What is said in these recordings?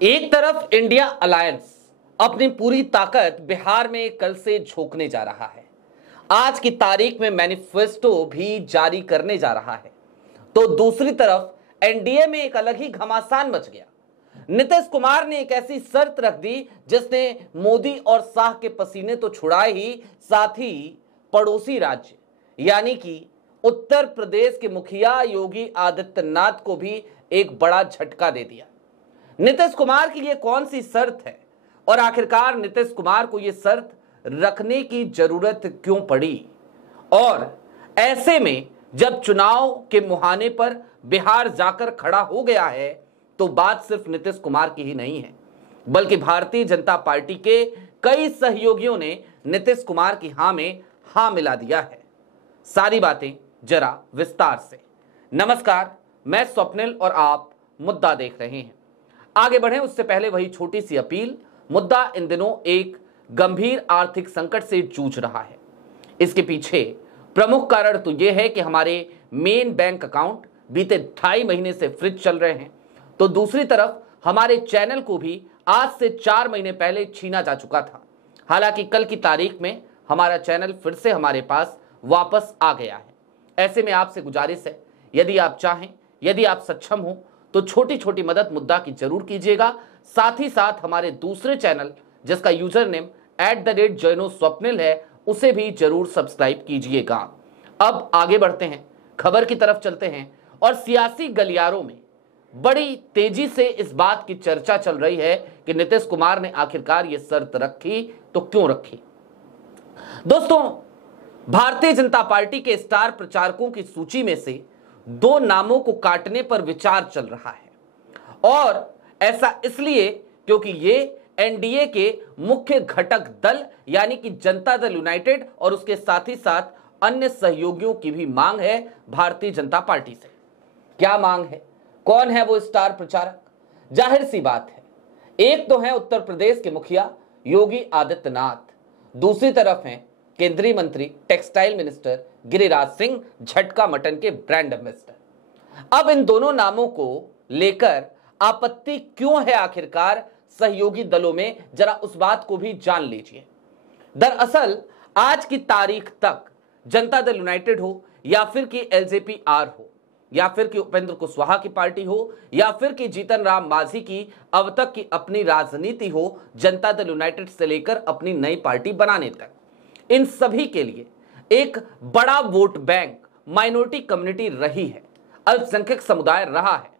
एक तरफ India alliance अपनी पूरी ताकत बिहार में कल से झोंकने जा रहा है। आज की तारीख में मैनिफेस्टो भी जारी करने जा रहा है, तो दूसरी तरफ एनडीए में एक अलग ही घमासान मच गया। नीतीश कुमार ने एक ऐसी शर्त रख दी जिसने मोदी और शाह के पसीने तो छुड़ाए ही, साथ ही पड़ोसी राज्य यानी कि उत्तर प्रदेश के मुखिया योगी आदित्यनाथ को भी एक बड़ा झटका दे दिया। नीतीश कुमार के लिए कौन सी शर्त है और आखिरकार नीतीश कुमार को यह शर्त रखने की जरूरत क्यों पड़ी? और ऐसे में जब चुनाव के मुहाने पर बिहार जाकर खड़ा हो गया है तो बात सिर्फ नीतीश कुमार की ही नहीं है, बल्कि भारतीय जनता पार्टी के कई सहयोगियों ने नीतीश कुमार की हां में हां मिला दिया है। सारी बातें जरा विस्तार से। नमस्कार, मैं स्वप्निल और आप मुद्दा देख रहे हैं। आगे बढ़ें उससे पहले वही छोटी सी अपील। मुद्दा इन दिनों एक गंभीर आर्थिक संकट से जूझ रहा है। इसके पीछे प्रमुख कारण तो यह है कि हमारे मेन बैंक अकाउंट बीते 2.5 महीने से फ्रीज चल रहे हैं, तो दूसरी तरफ हमारे चैनल को भी आज से 4 महीने पहले छीना जा चुका था। हालांकि कल की तारीख में हमारा चैनल फिर से हमारे पास वापस आ गया है। ऐसे में आपसे गुजारिश है, यदि आप चाहें, यदि आप सक्षम हो तो छोटी छोटी मदद मुद्दा की जरूर कीजिएगा। साथ ही साथ हमारे दूसरे चैनल जिसका यूजर नेम @joinoswapnil है, उसे भी जरूर सब्सक्राइब कीजिएगा। अब आगे बढ़ते हैं, खबर की तरफ चलते हैं और सियासी गलियारों में बड़ी तेजी से इस बात की चर्चा चल रही है कि नीतीश कुमार ने आखिरकार यह शर्त रखी तो क्यों रखी। दोस्तों, भारतीय जनता पार्टी के स्टार प्रचारकों की सूची में से 2 नामों को काटने पर विचार चल रहा है, और ऐसा इसलिए क्योंकि ये एनडीए के मुख्य घटक दल यानी कि जनता दल यूनाइटेड और उसके साथ ही साथ अन्य सहयोगियों की भी मांग है भारतीय जनता पार्टी से। क्या मांग है? कौन है वो स्टार प्रचारक? जाहिर सी बात है, एक तो है उत्तर प्रदेश के मुखिया योगी आदित्यनाथ, दूसरी तरफ हैं केंद्रीय मंत्री टेक्सटाइल मिनिस्टर गिरिराज सिंह, झटका मटन के ब्रांड एम्बेसडर। अब इन दोनों नामों को लेकर आपत्ति क्यों है आखिरकार सहयोगी दलों में, जरा उस बात को भी जान लीजिए। दरअसल आज की तारीख तक जनता दल यूनाइटेड हो या फिर कि एलजेपी आर हो या फिर कि उपेंद्र कुशवाहा की पार्टी हो या फिर कि जीतन राम मांझी की अब तक की अपनी राजनीति हो, जनता दल यूनाइटेड से लेकर अपनी नई पार्टी बनाने तक, इन सभी के लिए एक बड़ा वोट बैंक माइनॉरिटी कम्युनिटी रही है, अल्पसंख्यक समुदाय रहा है।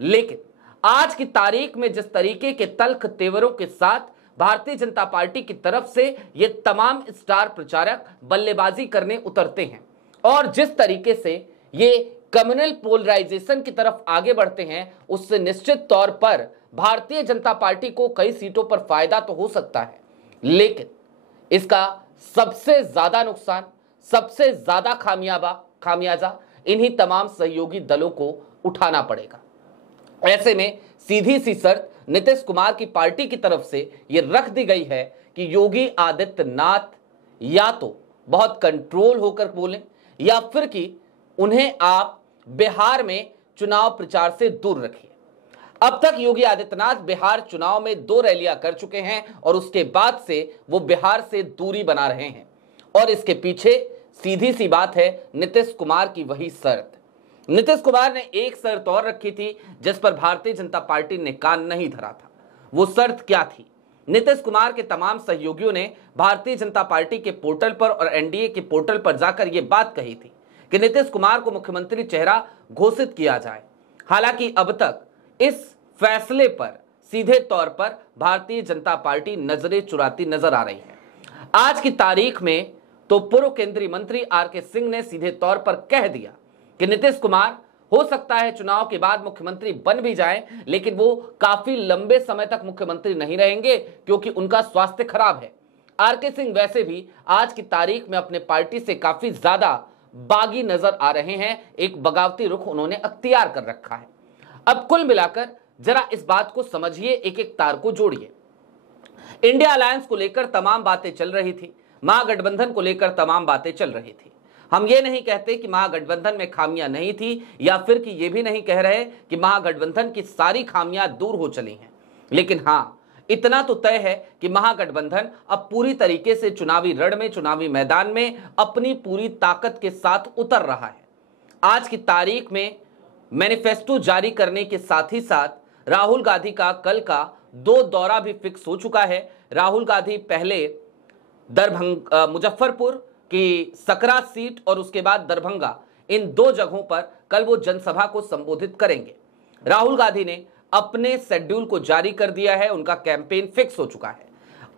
लेकिन आज की तारीख में जिस तरीके के तल्ख तेवरों के साथ भारतीय जनता पार्टी की तरफ से ये तमाम स्टार प्रचारक बल्लेबाजी करने उतरते हैं और जिस तरीके से ये कम्युनल पोलराइजेशन की तरफ आगे बढ़ते हैं, उससे निश्चित तौर पर भारतीय जनता पार्टी को कई सीटों पर फायदा तो हो सकता है, लेकिन इसका सबसे ज्यादा नुकसान, सबसे ज्यादा खामियाजा इन्हीं तमाम सहयोगी दलों को उठाना पड़ेगा। ऐसे में सीधी सी शर्त नीतीश कुमार की पार्टी की तरफ से यह रख दी गई है कि योगी आदित्यनाथ या तो बहुत कंट्रोल होकर बोलें या फिर कि उन्हें आप बिहार में चुनाव प्रचार से दूर रखिए। अब तक योगी आदित्यनाथ बिहार चुनाव में 2 रैलियां कर चुके हैं और उसके बाद से वो बिहार से दूरी बना रहे हैं, और इसके पीछे सीधी सी बात है नीतीश कुमार की वही शर्त। नीतीश कुमार ने एक शर्त और रखी थी जिस पर भारतीय जनता पार्टी ने कान नहीं धरा था। वो शर्त क्या थी? नीतीश कुमार के तमाम सहयोगियों ने भारतीय जनता पार्टी के पोर्टल पर और एनडीए के पोर्टल पर जाकर यह बात कही थी कि नीतीश कुमार को मुख्यमंत्री चेहरा घोषित किया जाए। हालांकि अब तक इस फैसले पर सीधे तौर पर भारतीय जनता पार्टी नजरें चुराती नजर आ रही है। आज की तारीख में तो पूर्व केंद्रीय मंत्री आरके सिंह ने सीधे तौर पर कह दिया कि नीतीश कुमार हो सकता है चुनाव के बाद मुख्यमंत्री बन भी जाएं, लेकिन वो काफी लंबे समय तक मुख्यमंत्री नहीं रहेंगे क्योंकि उनका स्वास्थ्य खराब है। आरके सिंह वैसे भी आज की तारीख में अपने पार्टी से काफी ज्यादा बागी नजर आ रहे हैं, एक बगावती रुख उन्होंने अख्तियार कर रखा है। अब कुल मिलाकर जरा इस बात को समझिए, एक एक तार को जोड़िए। इंडिया अलायंस को लेकर तमाम बातें चल रही थी, महागठबंधन को लेकर तमाम बातें चल रही थी। हम ये नहीं कहते कि महागठबंधन में खामियां नहीं थी या फिर कि ये भी नहीं कह रहे कि महागठबंधन की सारी खामियां दूर हो चली हैं, लेकिन हां, इतना तो तय है कि महागठबंधन अब पूरी तरीके से चुनावी रण में, चुनावी मैदान में अपनी पूरी ताकत के साथ उतर रहा है। आज की तारीख में मैनिफेस्टो जारी करने के साथ ही साथ राहुल गांधी का कल का 2 दौरा भी फिक्स हो चुका है। राहुल गांधी पहले मुजफ्फरपुर की सकरा सीट और उसके बाद दरभंगा, इन 2 जगहों पर कल वो जनसभा को संबोधित करेंगे। राहुल गांधी ने अपने शेड्यूल को जारी कर दिया है, उनका कैंपेन फिक्स हो चुका है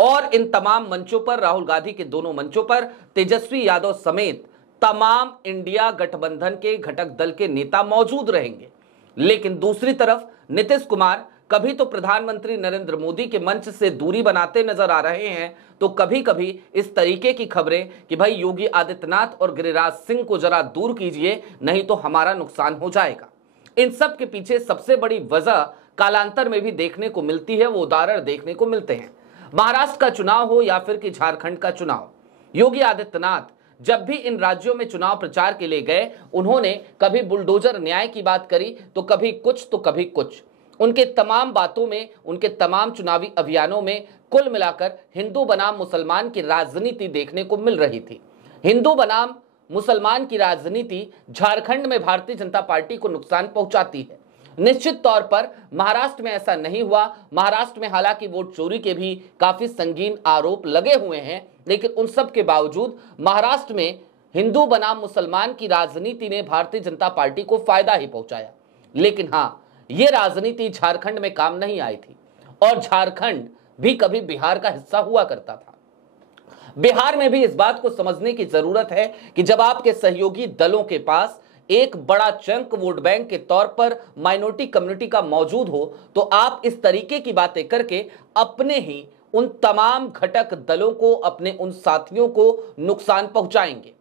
और इन तमाम मंचों पर, राहुल गांधी के दोनों मंचों पर तेजस्वी यादव समेत तमाम इंडिया गठबंधन के घटक दल के नेता मौजूद रहेंगे। लेकिन दूसरी तरफ नीतीश कुमार कभी तो प्रधानमंत्री नरेंद्र मोदी के मंच से दूरी बनाते नजर आ रहे हैं, तो कभी कभी इस तरीके की खबरें कि भाई योगी आदित्यनाथ और गिरिराज सिंह को जरा दूर कीजिए, नहीं तो हमारा नुकसान हो जाएगा। इन सब के पीछे सबसे बड़ी वजह कालांतर में भी देखने को मिलती है, वो उदाहरण देखने को मिलते हैं। महाराष्ट्र का चुनाव हो या फिर कि झारखंड का चुनाव, योगी आदित्यनाथ जब भी इन राज्यों में चुनाव प्रचार के लिए गए, उन्होंने कभी बुलडोजर न्याय की बात करी तो कभी कुछ तो कभी कुछ। उनके तमाम बातों में, उनके तमाम चुनावी अभियानों में कुल मिलाकर हिंदू बनाम मुसलमान की राजनीति देखने को मिल रही थी। हिंदू बनाम मुसलमान की राजनीति झारखंड में भारतीय जनता पार्टी को नुकसान पहुंचाती है। निश्चित तौर पर महाराष्ट्र में ऐसा नहीं हुआ। महाराष्ट्र में हालांकि वोट चोरी के भी काफी संगीन आरोप लगे हुए हैं, लेकिन उन सब के बावजूद महाराष्ट्र में हिंदू बनाम मुसलमान की राजनीति ने भारतीय जनता पार्टी को फायदा ही पहुंचाया। लेकिन हां, यह राजनीति झारखंड में काम नहीं आई थी और झारखंड भी कभी बिहार का हिस्सा हुआ करता था। बिहार में भी इस बात को समझने की जरूरत है कि जब आपके सहयोगी दलों के पास एक बड़ा चंक वोट बैंक के तौर पर माइनॉरिटी कम्युनिटी का मौजूद हो, तो आप इस तरीके की बातें करके अपने ही उन तमाम घटक दलों को, अपने उन साथियों को नुकसान पहुंचाएंगे।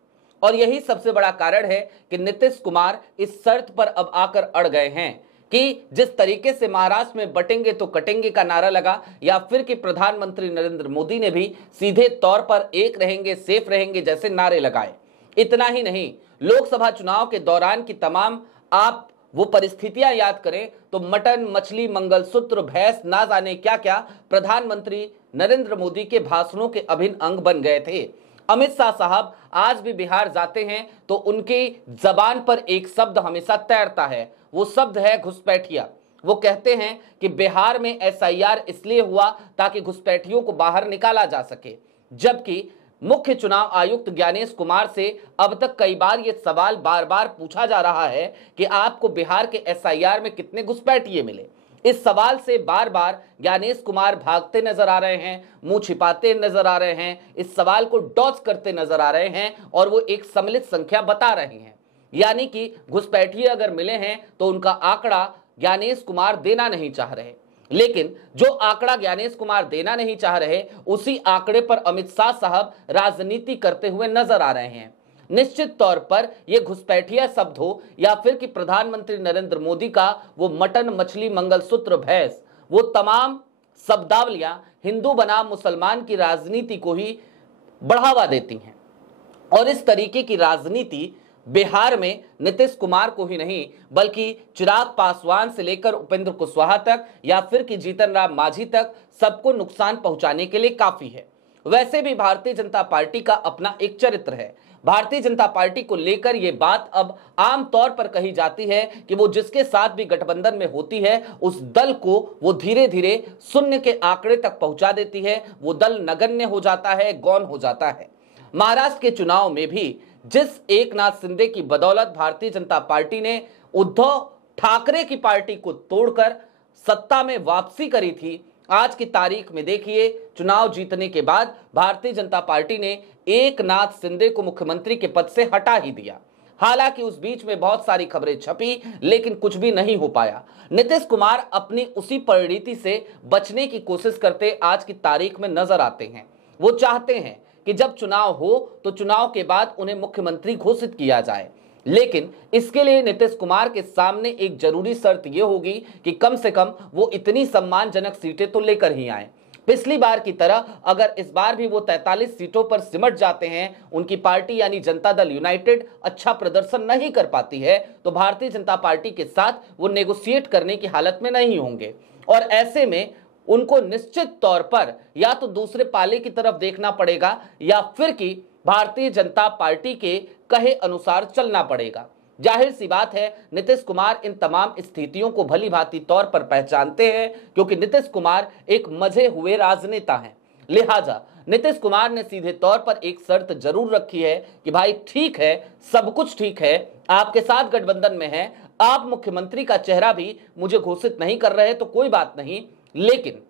और यही सबसे बड़ा कारण है कि नीतीश कुमार इस शर्त पर अब आकर अड़ गए हैं कि जिस तरीके से महाराष्ट्र में बटेंगे तो कटेंगे का नारा लगा, या फिर कि प्रधानमंत्री नरेंद्र मोदी ने भी सीधे तौर पर एक रहेंगे, सेफ रहेंगे जैसे नारे लगाए। इतना ही नहीं, लोकसभा चुनाव के दौरान की तमाम आप वो परिस्थितियां याद करें तो मटन, मछली, मंगलसूत्र, भैंस, ना जाने क्या क्या प्रधानमंत्री नरेंद्र मोदी के भाषणों के अभिन्न अंग बन गए थे। अमित शाह साहब आज भी बिहार जाते हैं तो उनकी जबान पर एक शब्द हमेशा तैरता है, वो शब्द है घुसपैठिया। वो कहते हैं कि बिहार में एसआईआर इसलिए हुआ ताकि घुसपैठियों को बाहर निकाला जा सके, जबकि मुख्य चुनाव आयुक्त ज्ञानेश कुमार से अब तक कई बार यह सवाल बार बार पूछा जा रहा है कि आपको बिहार के एसआईआर में कितने घुसपैठिए मिले। इस सवाल से बार बार ज्ञानेश कुमार भागते नजर आ रहे हैं, मुंह छिपाते नजर आ रहे हैं, इस सवाल को डॉज करते नजर आ रहे हैं और वो एक सम्मिलित संख्या बता रहे हैं। यानी कि घुसपैठिए अगर मिले हैं तो उनका आंकड़ा ज्ञानेश कुमार देना नहीं चाह रहे, लेकिन जो आंकड़ा ज्ञानेश कुमार देना नहीं चाह रहे, उसी आंकड़े पर अमित शाह साहब राजनीति करते हुए नजर आ रहे हैं। निश्चित तौर पर यह घुसपैठिया शब्द हो या फिर कि प्रधानमंत्री नरेंद्र मोदी का वो मटन, मछली, मंगलसूत्र, भैंस, वो तमाम शब्दावलियां हिंदू बनाम मुसलमान की राजनीति को ही बढ़ावा देती हैं। और इस तरीके की राजनीति बिहार में नीतीश कुमार को ही नहीं बल्कि चिराग पासवान से लेकर उपेंद्र कुशवाहा तक या फिर कि जीतन राम मांझी तक सबको नुकसान पहुंचाने के लिए काफी है। वैसे भी भारतीय जनता पार्टी का अपना एक चरित्र है। भारतीय जनता पार्टी को लेकर यह बात अब आम तौर पर कही जाती है कि वो जिसके साथ भी गठबंधन में होती है उस दल को वो धीरे धीरे शून्य के आंकड़े तक पहुंचा देती है, वो दल नगण्य हो जाता है, गौण हो जाता है। महाराष्ट्र के चुनाव में भी जिस एकनाथ शिंदे की बदौलत भारतीय जनता पार्टी ने उद्धव ठाकरे की पार्टी को तोड़कर सत्ता में वापसी करी थी, आज की तारीख में देखिए चुनाव जीतने के बाद भारतीय जनता पार्टी ने एकनाथ शिंदे को मुख्यमंत्री के पद से हटा ही दिया। हालांकि उस बीच में बहुत सारी खबरें छपी, लेकिन कुछ भी नहीं हो पाया। नीतीश कुमार अपनी उसी परिणति से बचने की कोशिश करते आज की तारीख में नजर आते हैं। वो चाहते हैं कि जब चुनाव हो तो चुनाव के बाद उन्हें मुख्यमंत्री घोषित किया जाए, लेकिन इसके लिए नीतीश कुमार के सामने एक जरूरी शर्त यह होगी कि कम से कम वो इतनी सम्मानजनक सीटें तो लेकर ही आए। पिछली बार की तरह अगर इस बार भी वो 43 सीटों पर सिमट जाते हैं, उनकी पार्टी यानी जनता दल यूनाइटेड अच्छा प्रदर्शन नहीं कर पाती है, तो भारतीय जनता पार्टी के साथ वो नेगोशिएट करने की हालत में नहीं होंगे और ऐसे में उनको निश्चित तौर पर या तो दूसरे पाले की तरफ देखना पड़ेगा या फिर कि भारतीय जनता पार्टी के कहे अनुसार चलना पड़ेगा। जाहिर सी बात है, नीतीश कुमार इन तमाम स्थितियों को भली भांति तौर पर पहचानते हैं, क्योंकि नीतीश कुमार एक मजे हुए राजनेता हैं। लिहाजा नीतीश कुमार ने सीधे तौर पर एक शर्त जरूर रखी है कि भाई ठीक है, सब कुछ ठीक है, आपके साथ गठबंधन में है, आप मुख्यमंत्री का चेहरा भी मुझे घोषित नहीं कर रहे तो कोई बात नहीं, लेकिन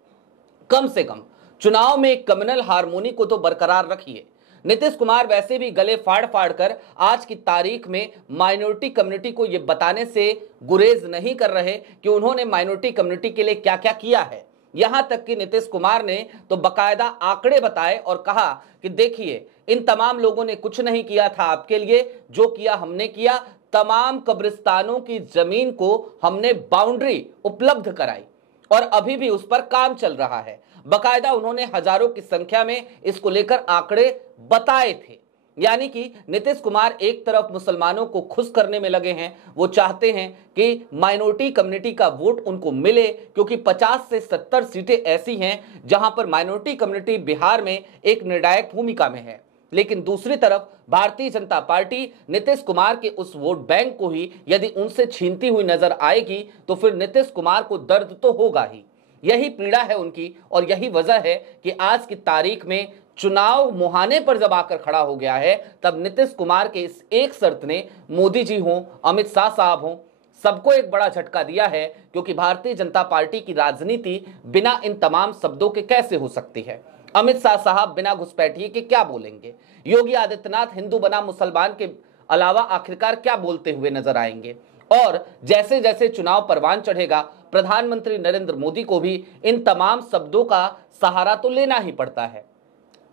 कम से कम चुनाव में एक कम्युनल हार्मोनी को तो बरकरार रखिए। नीतीश कुमार वैसे भी गले फाड़ फाड़ कर आज की तारीख में माइनॉरिटी कम्युनिटी को यह बताने से गुरेज नहीं कर रहे कि उन्होंने माइनॉरिटी कम्युनिटी के लिए क्या क्या किया है। यहां तक कि नीतीश कुमार ने तो बकायदा आंकड़े बताए और कहा कि देखिए, इन तमाम लोगों ने कुछ नहीं किया था आपके लिए, जो किया हमने किया। तमाम कब्रिस्तानों की जमीन को हमने बाउंड्री उपलब्ध कराई और अभी भी उस पर काम चल रहा है। बकायदा उन्होंने हजारों की संख्या में इसको लेकर आंकड़े बताए थे। यानी कि नीतीश कुमार एक तरफ मुसलमानों को खुश करने में लगे हैं, वो चाहते हैं कि माइनॉरिटी कम्युनिटी का वोट उनको मिले, क्योंकि 50 से 70 सीटें ऐसी हैं जहां पर माइनॉरिटी कम्युनिटी बिहार में एक निर्णायक भूमिका में है। लेकिन दूसरी तरफ भारतीय जनता पार्टी नीतीश कुमार के उस वोट बैंक को ही यदि उनसे छीनती हुई नजर आएगी तो फिर नीतीश कुमार को दर्द तो होगा ही। यही पीड़ा है उनकी और यही वजह है कि आज की तारीख में चुनाव मुहाने पर जब आकर खड़ा हो गया है, तब नीतीश कुमार के इस एक शर्त ने मोदी जी हों, अमित शाह साहब हों, सबको एक बड़ा झटका दिया है। क्योंकि भारतीय जनता पार्टी की राजनीति बिना इन तमाम शब्दों के कैसे हो सकती है। अमित शाह साहब बिना घुसपैठिए के क्या बोलेंगे? योगी आदित्यनाथ हिंदू बना मुसलमान के अलावा आखिरकार क्या बोलते हुए नजर आएंगे? और जैसे जैसे चुनाव परवान चढ़ेगा, प्रधानमंत्री नरेंद्र मोदी को भी इन तमाम शब्दों का सहारा तो लेना ही पड़ता है।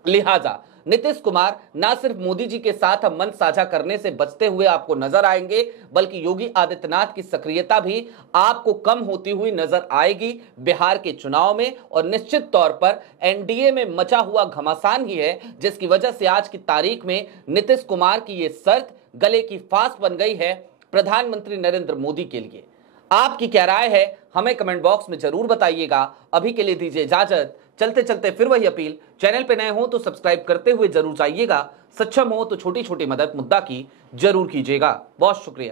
लिहाजा नीतीश कुमार ना सिर्फ मोदी जी के साथ मन साझा करने से बचते हुए आपको नजर आएंगे, बल्कि योगी आदित्यनाथ की सक्रियता भी आपको कम होती हुई नजर आएगी बिहार के चुनाव में। और निश्चित तौर पर एनडीए में मचा हुआ घमासान ही है जिसकी वजह से आज की तारीख में नीतीश कुमार की यह शर्त गले की फांस बन गई है प्रधानमंत्री नरेंद्र मोदी के लिए। आपकी क्या राय है, हमें कमेंट बॉक्स में जरूर बताइएगा। अभी के लिए दीजिए इजाजत। चलते चलते फिर वही अपील, चैनल पे नए हो तो सब्सक्राइब करते हुए जरूर जाइएगा, सक्षम हो तो छोटी छोटी मदद मुद्दा की जरूर कीजिएगा। बहुत शुक्रिया।